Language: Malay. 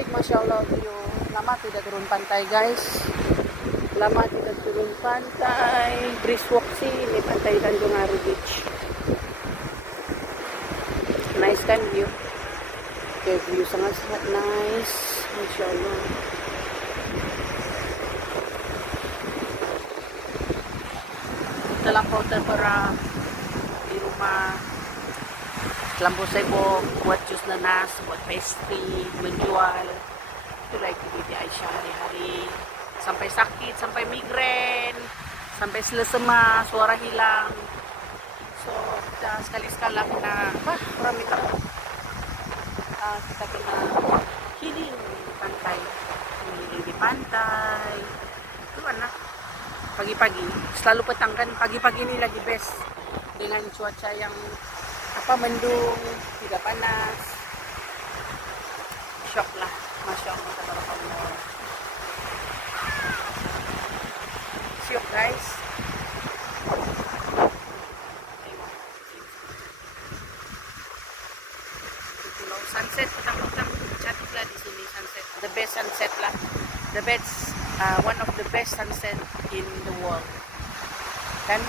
cantik masyaallah view. Lama tidak turun pantai guys. Lama tidak turun pantai. Brisk walk sih ini pantai Tanjung Aru Beach. Nice kan view? Okay, view sangat-sangat nice. Masyaallah. Dalam hotel pera di rumah Lampu Sebo buat jus nanas, buat pastry, menjual. Itu lagi di Aisyah hari-hari. Sampai sakit, sampai migrain, sampai selesema, suara hilang. So, kita sekali-sekala kena, orang minta. Kita kena healing di pantai. Healing di pantai. Itu kan pagi-pagi, selalu petang kan, pagi-pagi ini lagi best. Dengan cuaca yang mendung, tidak panas. Syok lah, Masya Allah, tabarakallah. Syok guys. Pulau sunset, petang-petang cantik lah di sini sunset. The best sunset lah. The best, one of the best sunset in the world. Kan?